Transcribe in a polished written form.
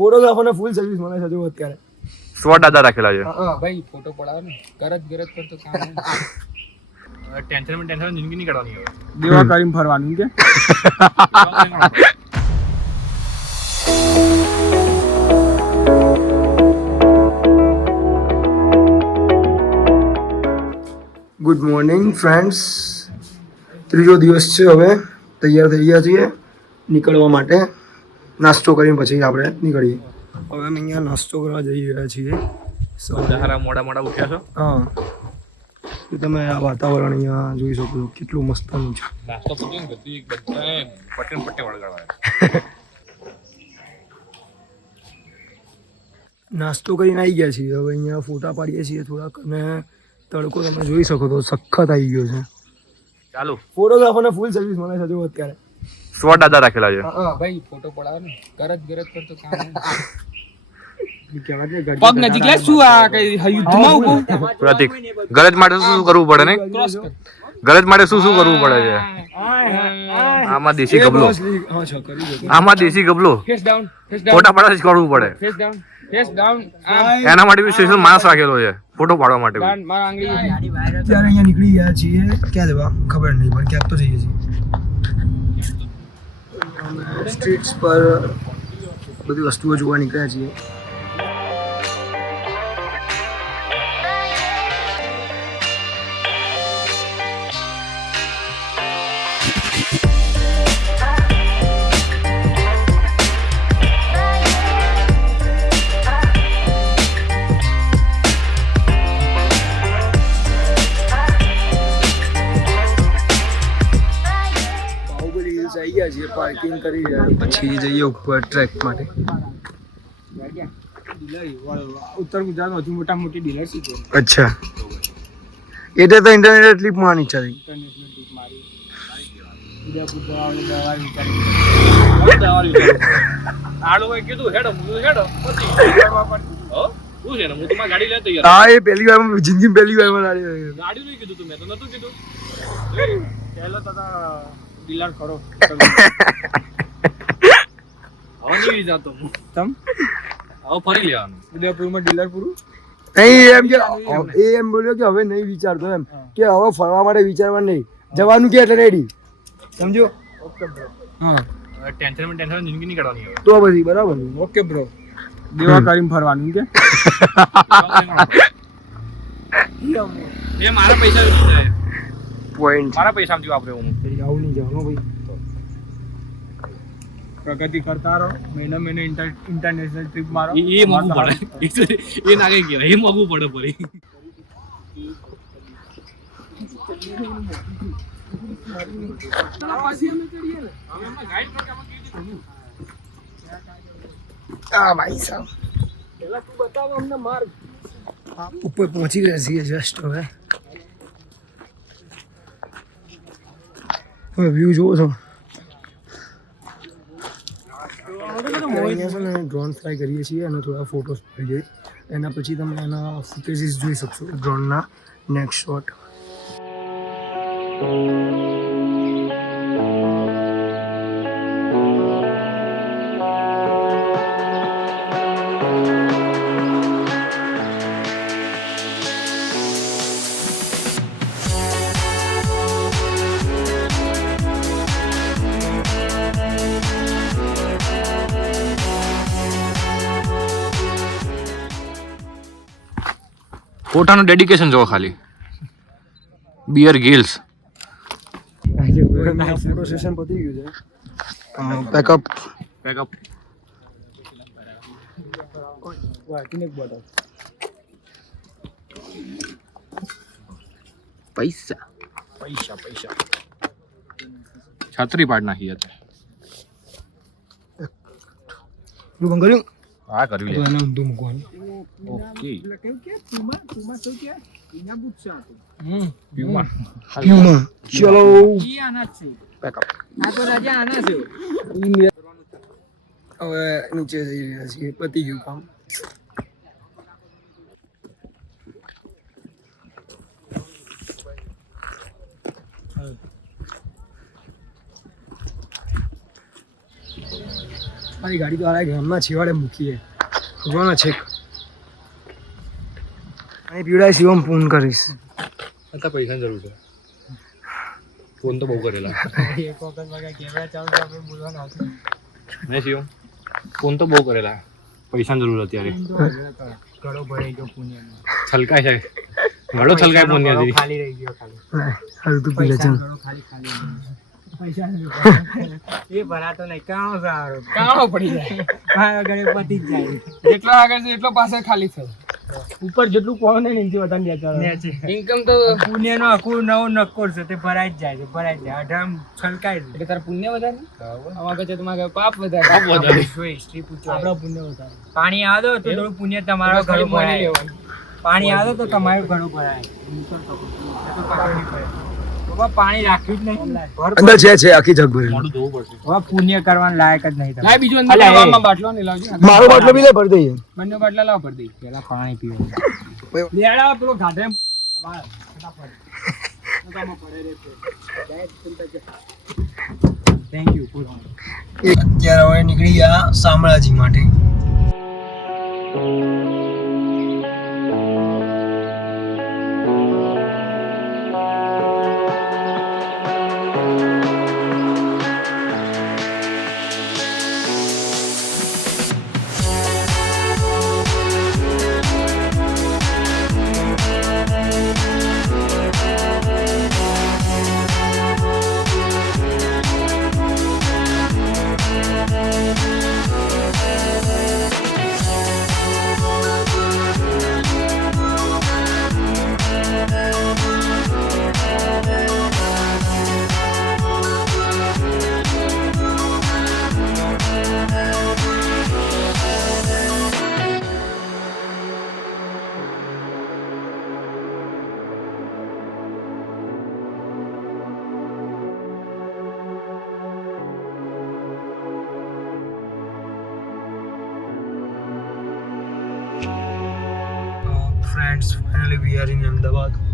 Photographer ને full service મળે છે જો અત્યારે. સ્વોટ દાદા રાખેલા છે. હા ભાઈ ફોટો પડાવો ને ગરજ કરતો કામ ટેન્શન જિંદગી નહીં કાઢવાની હવે. દેવા કરીને ફરવાનું કે ગુડ મોર્નિંગ ફ્રેન્ડ્સ. ત્રીજો દિવસ છે, હવે તૈયાર થઈ ગયા છીએ નીકળવા માટે. નાસ્તો કરીને પછી આપણે નીકળીએ. હવે અમે અહીંયા નાસ્તો કરવા જઈ રહ્યા છીએ. મોડા ઉઠ્યા છો? હા, તો તમે આ વાતાવરણ અહીંયા જોઈ શકો છો કેટલું મસ્તનું છે. નાસ્તો પૂછ્યો ને બધી બધાને પટ્ટે વળગાડવા. નાસ્તો કરીને આવી ગયા છીએ. હવે અહીંયા ફોટા પાડીએ છીએ થોડાક, અને તડકો તમે જોઈ શકો તો સખત આવી ગયો છે. ચાલો ફોટોગ્રાફર ને ફૂલ સર્વિસ મળે છે જો અત્યારે. સ્વોટ દાદા રાખેલા છે. હા ભાઈ ફોટો પડાવો ને ગરજ કરતો કામ પગ પગ નજીક લે. શું આ કઈ યુદ્ધમાં ઉભો પ્રતિક, ગરજ માટે શું કરવું પડે ને? ગરજ માટે શું કરવું પડે છે? આમાં દેશી ગબલો, આમાં દેશી ગબલો ફેસ ડાઉન ફોટા પાડવા જ કરવું પડે. ફેસ ડાઉન એના માટે બી સ્પેશિયલ માણસ રાખેલો છે ફોટો પાડવા માટે બી. મારા આંગળી અત્યારે અહીંયા નીકળી ગયા છીએ. ક્યાં જવા ખબર નહીં, પણ ક્યાંક તો જઈએ છીએ. સ્ટ્રીટ્સ પર બધી વસ્તુઓ જોવા નીકળ્યા છીએ. આવી ગયા છીએ, પાર્કિંગ કરી રહ્યા, પછી જઈએ ઉપર ટ્રેક માટે. ઉત્તર ગુજરાત સૌથી મોટી ડીલરશીપ છે. અચ્છા, એટલે તો ઇન્ટરનેટ ટ્રીપ માં ઈચ્છા થઈ. ઇન્ટરનેશનલ ટ્રીપ મારી ઉદયપુર જવાનું દવા વિચારી આડો ભાઈ કીધું હેડો પછી કરવા પડતું. હો શું છે ને, હું તમારી ગાડી લેતો યાર. હા, એ પહેલી વાર જિંદગી પહેલી વાર ગાડી નહીં કીધું તું, મેં તો નતું કીધું. પહેલો તો ડીલર ખરો હવે નહીં જતો હું. તમ હવે ફરી લેવાનું ઉદયપુરમાં ડીલર પૂરું નહીં. એમ કે એ એમ બોલ્યો કે હવે નહીં વિચારતો, એમ કે હવે ફરવા માટે વિચારવા નહીં, જવાનું કે એટલે રેડી. સમજો? Okay bro. હા, ટેન્શન જિંદગી નહીં કાઢવાની હવે. તો પછી બરાબર. Okay bro. દેવા કરીને ફરવાનું કે એ મારા પૈસા લીધા છે. પોઈન્ટ. મારા પૈસા આમથી વાપરે હું. આવું નહીં જવાનું ભાઈ. પ્રગતિ કરતા રહો, મહિને ઇન્ટરનેશનલ ટ્રીપ મારો. એ મોંઘું પડે, એ ના કઈ કહેવાય, એ મોંઘું પડે ફરી. હા ભાઈ સાહેબ, પેલા તું બતાવો અમને માર્ગ. ઉપર પહોંચી ગયા છીએ જસ્ટ. હવે વ્યૂ જોવો છો. અહીંયા છે ને ડ્રોન ફ્લાય કરીએ છીએ અને થોડા ફોટોસ પાડીએ. એના પછી તમે એના ફૂટેજીસ જોઈ શકશો ડ્રોનના નેક્સ્ટ શોટ. ફોટાનું ડેડિકેશન જોવો ખાલી. બિયર ગિલ્સ. ફોટો સેશન પતી ગયું છે. પેકઅપ પૈસા છત્રી પાડ નાખી હતી. બંધ કર્યું. હા કર્યું તો એને ઊંધું મૂકવાનું. ઓકે. પ્યુમા. ચલો પેકઅપ. હવે નીચે જઈ રહ્યા છીએ, પતી ગયું કામ. મારી ગાડી તો આ ગામના છેવાડે મૂકીએ જોવાના છેક અહીં પીવડાય શિવમ ફોન કરીશ અત્યારે પૈસાની જરૂર છે ફોન તો બહુ કરેલા નહીં શિવમ ફોન તો બહુ કરેલા પૈસાની જરૂર અત્યારે ઘણો ભરાઈ ગયો પુણ્ય છલકાય છે ઘણો છલકાય પુણ્યથી ખાલી રહી ગયો ખાલી હારું તું પી લે છે પૈસા એ ભરાતો નહીં કાણો પડી જાય આગળ પતી જ જાય જેટલો આગળ છે એટલો પાસે ખાલી છે ઉપર જેટલું કોણ ને નીચે વધારે ઇન્કમ તો પુણ્ય નો આખું નવો નક્કોર છે તે ભરાઈ જ જાય અઢામ છલકાય છે એટલે તારે પુણ્ય વધારે આમાં કહે તમારે પાપ વધારે હિસ્ટ્રી પૂછો આપણો પુણ્ય વધારે પાણી આવે તો થોડું પુણ્ય તમારો ઘણું ભરાય પાણી આવે તો તમારું ઘણું ભરાય પાણી રાખ્યું જ નહીં અંદર છે આખી જગ ભરેલી મોઢું ધોવું પડશે હવે પુણ્ય કરવાનું લાયક જ નહીં લાય બીજું અંદર લાવવામાં બાટલો નહીં લાવજો મારો બાટલો બી લે ભરી દઈએ બંને બાટલા લાવ ભરી દઈ પેલા પાણી પીવું લેડા પેલો ગાધે થેન્ક યુ અત્યારે હવે નીકળી ગયા શામળાજી માટે friends, finally we are in Ahmedabad.